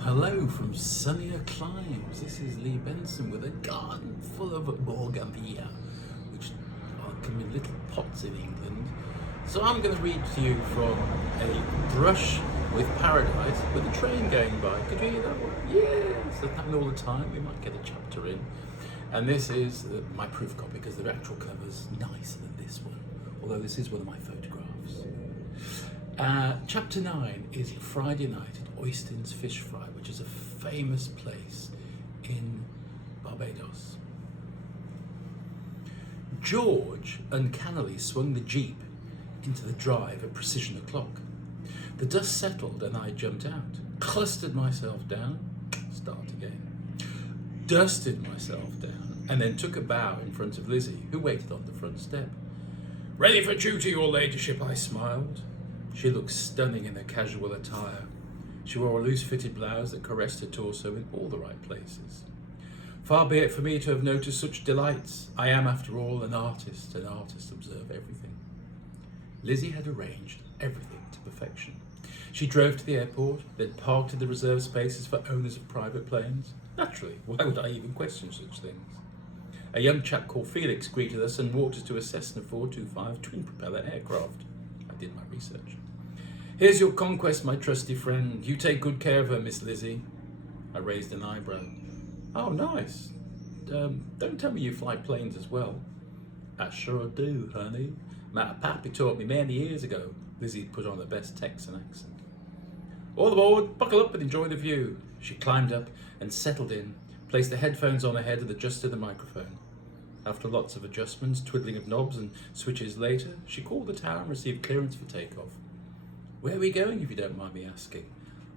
Hello from sunnier climes. This is Lee Benson with a garden full of bougainvillea, which come in little pots in England. So I'm going to read to you from A Brush with Paradise with a train going by. Could you hear that one? Yes, that happens all the time. We might get a chapter in. And this is my proof copy because the actual cover's nicer than this one, although this is one of my photographs. Chapter 9 is Friday night at Oistins Fish Fry, which is a famous place in Barbados. George uncannily swung the Jeep into the drive at precision o'clock. The dust settled and I jumped out, clustered myself down, start again, dusted myself down, and then took a bow in front of Lizzie, who waited on the front step. "Ready for duty, your ladyship," I smiled. She looked stunning in her casual attire. She wore a loose-fitted blouse that caressed her torso in all the right places. Far be it for me to have noticed such delights. I am, after all, an artist, and artists observe everything. Lizzie had arranged everything to perfection. She drove to the airport, then parked in the reserved spaces for owners of private planes. Naturally, why would I even question such things? A young chap called Felix greeted us and walked us to a Cessna 425 twin-propeller aircraft. I did my research. "Here's your conquest, my trusty friend. You take good care of her, Miss Lizzie." I raised an eyebrow. "Oh, nice. Don't tell me you fly planes as well." "I sure do, honey. My pappy taught me many years ago." Lizzie put on her best Texan accent. "All aboard, buckle up and enjoy the view." She climbed up and settled in, placed the headphones on her head and adjusted the microphone. After lots of adjustments, twiddling of knobs and switches later, she called the tower and received clearance for takeoff. "Where are we going, if you don't mind me asking?"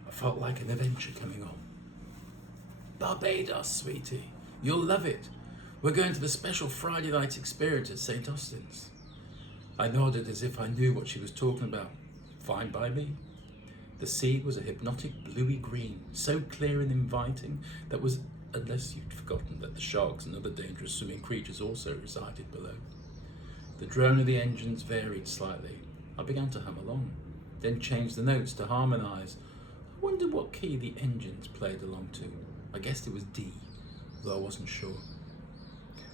I felt like an adventure coming on. "Barbados, sweetie. You'll love it. We're going to the special Friday night experience at St Oistins." I nodded as if I knew what she was talking about. Fine by me. The sea was a hypnotic bluey green, so clear and inviting that was, unless you'd forgotten that the sharks and other dangerous swimming creatures also resided below. The drone of the engines varied slightly. I began to hum along, then changed the notes to harmonise. I wondered what key the engines played along to. I guessed it was D, though I wasn't sure.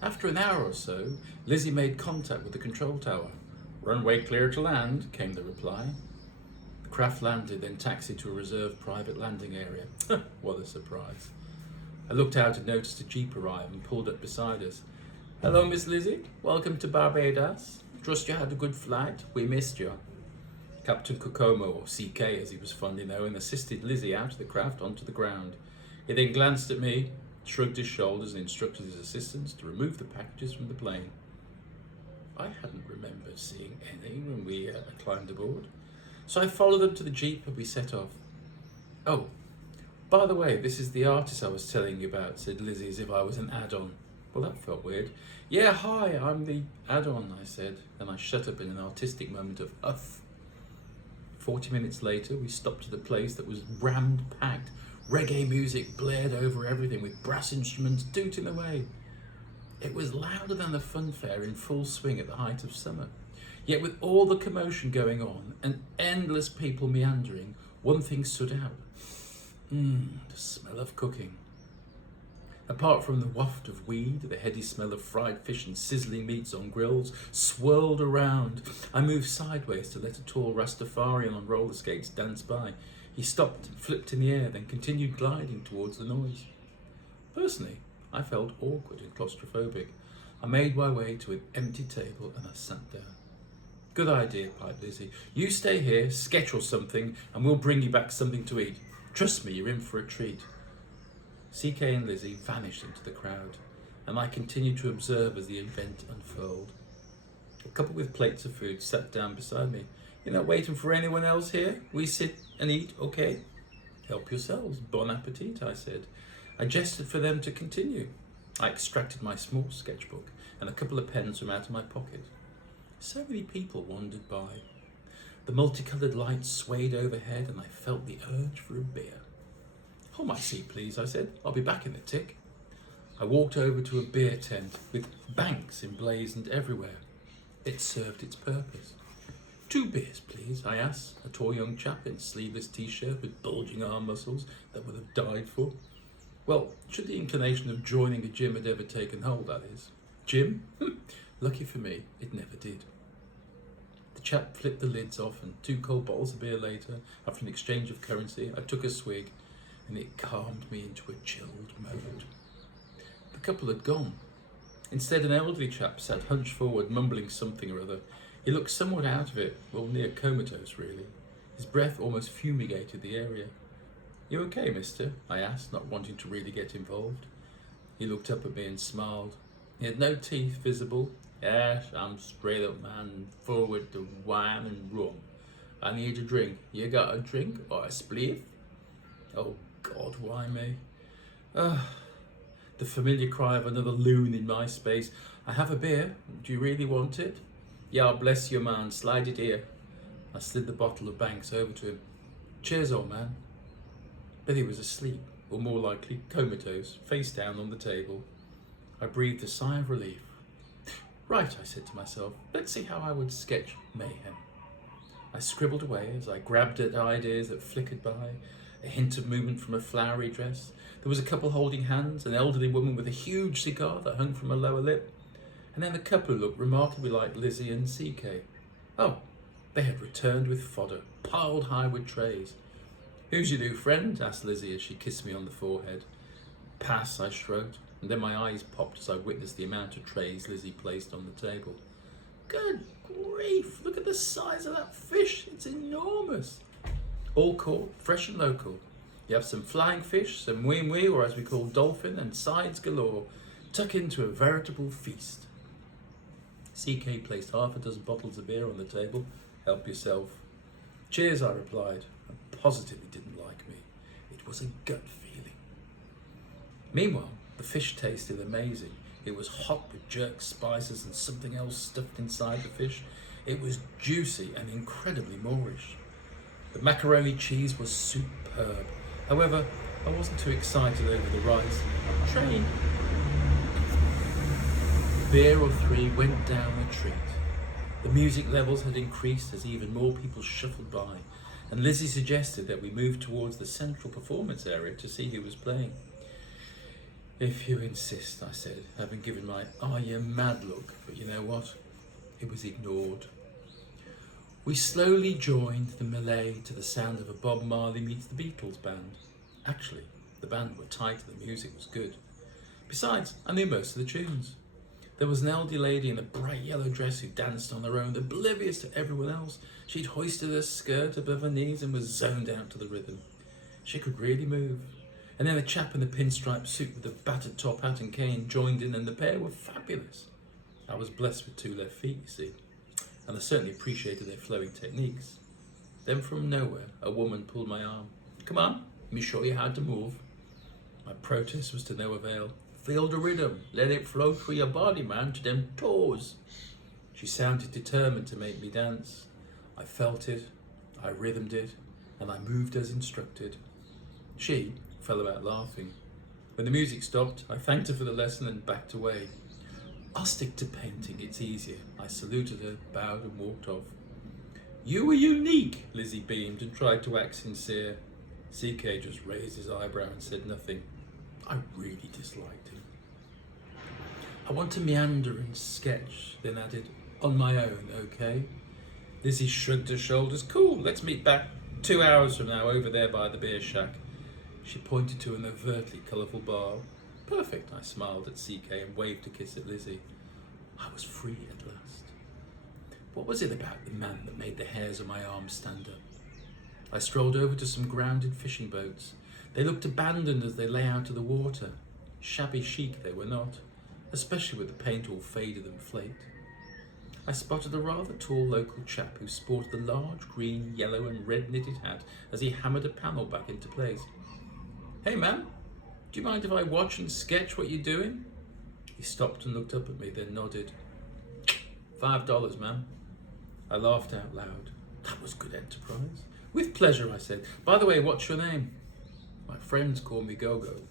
After an hour or so, Lizzie made contact with the control tower. "Runway clear to land," came the reply. The craft landed, then taxied to a reserved private landing area. What a surprise. I looked out and noticed a Jeep arrive and pulled up beside us. "Hello, Miss Lizzie. Welcome to Barbados. Trust you had a good flight. We missed you." Captain Kokomo, or CK as he was fondly known, assisted Lizzie out of the craft onto the ground. He then glanced at me, shrugged his shoulders and instructed his assistants to remove the packages from the plane. I hadn't remembered seeing any when we climbed aboard, so I followed them to the Jeep and we set off. "Oh, by the way, this is the artist I was telling you about," said Lizzie as if I was an add-on. Well, that felt weird. "Yeah, hi, I'm the add-on," I said, and I shut up in an artistic moment of uff. 40 minutes later, we stopped at a place that was rammed-packed. Reggae music blared over everything with brass instruments tooting away. It was louder than the fun fair in full swing at the height of summer. Yet with all the commotion going on and endless people meandering, one thing stood out. The smell of cooking. Apart from the waft of weed, the heady smell of fried fish and sizzling meats on grills swirled around. I moved sideways to let a tall Rastafarian on roller skates dance by. He stopped and flipped in the air, then continued gliding towards the noise. Personally, I felt awkward and claustrophobic. I made my way to an empty table and I sat down. "Good idea," piped Lizzie. "You stay here, sketch or something, and we'll bring you back something to eat. Trust me, you're in for a treat." CK and Lizzie vanished into the crowd, and I continued to observe as the event unfurled. A couple with plates of food sat down beside me. "You're not waiting for anyone else here? We sit and eat, okay?" "Help yourselves. Bon appetit," I said. I gestured for them to continue. I extracted my small sketchbook and a couple of pens from out of my pocket. So many people wandered by. The multicoloured lights swayed overhead and I felt the urge for a beer. "Hold my seat, please," I said. "I'll be back in a tick." I walked over to a beer tent with banks emblazoned everywhere. It served its purpose. 2 beers, please, I asked, a tall young chap in a sleeveless t-shirt with bulging arm muscles that would have died for. Well, should the inclination of joining a gym had ever taken hold, that is. Gym? Lucky for me, it never did. The chap flipped the lids off, and 2 cold bottles of beer later, after an exchange of currency, I took a swig, and it calmed me into a chilled mode. The couple had gone. Instead, an elderly chap sat hunched forward, mumbling something or other. He looked somewhat out of it, well, near comatose, really. His breath almost fumigated the area. "You okay, mister?" I asked, not wanting to really get involved. He looked up at me and smiled. He had no teeth visible. "Yes, I'm straight up, man, forward to wine and rum. I need a drink. You got a drink or a spliff?" Oh God, why me? The familiar cry of another loon in my space. "I have a beer. Do you really want it?" "Yeah, bless you, man. Slide it here." I slid the bottle of Banks over to him. "Cheers, old man." But he was asleep, or more likely comatose, face down on the table. I breathed a sigh of relief. Right, I said to myself, let's see how I would sketch mayhem. I scribbled away as I grabbed at ideas that flickered by, a hint of movement from a flowery dress. There was a couple holding hands, an elderly woman with a huge cigar that hung from her lower lip, and then the couple looked remarkably like Lizzie and CK. Oh, they had returned with fodder, piled high with trays. "Who's your new friend?" asked Lizzie as she kissed me on the forehead. "Pass," I shrugged, and then my eyes popped as I witnessed the amount of trays Lizzie placed on the table. "Good grief, look at the size of that fish, it's enormous." "All caught, fresh and local. You have some flying fish, some wee, or as we call dolphin, and sides galore. Tuck into a veritable feast." CK placed half a dozen bottles of beer on the table. "Help yourself." "Cheers," I replied, and positively didn't like me. It was a gut feeling. Meanwhile, the fish tasted amazing. It was hot with jerked spices and something else stuffed inside the fish. It was juicy and incredibly Moorish. The macaroni cheese was superb. However, I wasn't too excited over the rice. Train. Beer or 3 went down a treat. The music levels had increased as even more people shuffled by, and Lizzie suggested that we move towards the central performance area to see who was playing. "If you insist," I said, having given my "are you mad" look, but you know what? It was ignored. We slowly joined the melee to the sound of a Bob Marley meets the Beatles band. Actually, the band were tight and the music was good. Besides, I knew most of the tunes. There was an elderly lady in a bright yellow dress who danced on her own, oblivious to everyone else. She'd hoisted her skirt above her knees and was zoned out to the rhythm. She could really move. And then a chap in a pinstripe suit with a battered top hat and cane joined in, and the pair were fabulous. I was blessed with 2 left feet, you see, and I certainly appreciated their flowing techniques. Then from nowhere, a woman pulled my arm. "Come on, let me show you how to move." My protest was to no avail. "Feel the rhythm, let it flow through your body, man, to them toes." She sounded determined to make me dance. I felt it, I rhythmed it, and I moved as instructed. She fell about laughing. When the music stopped, I thanked her for the lesson and backed away. "I'll stick to painting, it's easier." I saluted her, bowed and walked off. "You were unique," Lizzie beamed and tried to act sincere. CK just raised his eyebrow and said nothing. I really disliked him. "I want to meander and sketch," then added, "on my own, okay?" Lizzie shrugged her shoulders. "Cool, let's meet back 2 hours from now over there by the beer shack." She pointed to an overtly colourful bar. "Perfect," I smiled at CK and waved a kiss at Lizzie. I was free at last. What was it about the man that made the hairs on my arms stand up? I strolled over to some grounded fishing boats. They looked abandoned as they lay out of the water. Shabby chic they were not, especially with the paint all faded and flaked. I spotted a rather tall local chap who sported a large green, yellow and red knitted hat as he hammered a panel back into place. "Hey man, do you mind if I watch and sketch what you're doing?" He stopped and looked up at me, then nodded. $5, man. I laughed out loud. That was good enterprise. "With pleasure," I said. "By the way, what's your name?" "My friends call me Gogo."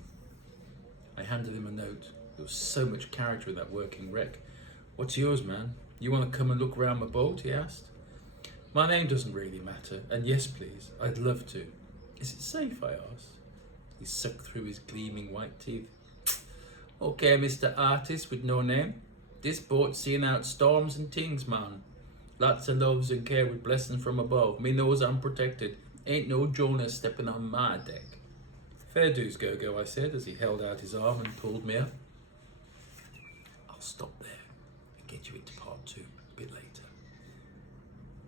I handed him a note. There was so much character in that working wreck. "What's yours, man? You want to come and look around my boat?" he asked. My name doesn't really matter, and yes please, I'd love to. Is it safe, I asked. He sucked through his gleaming white teeth. Okay, Mr. Artist with no name. This boat's seeing out storms and things, man. Lots of loves and care with blessings from above. Me knows I'm protected. Ain't no Jonah stepping on my deck. Fair dues, Go-Go, I said as he held out his arm and pulled me up. I'll stop there and get you into part 2 a bit later.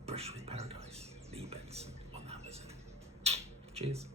Brush with Paradise, Lee Benson on Amazon. Cheers.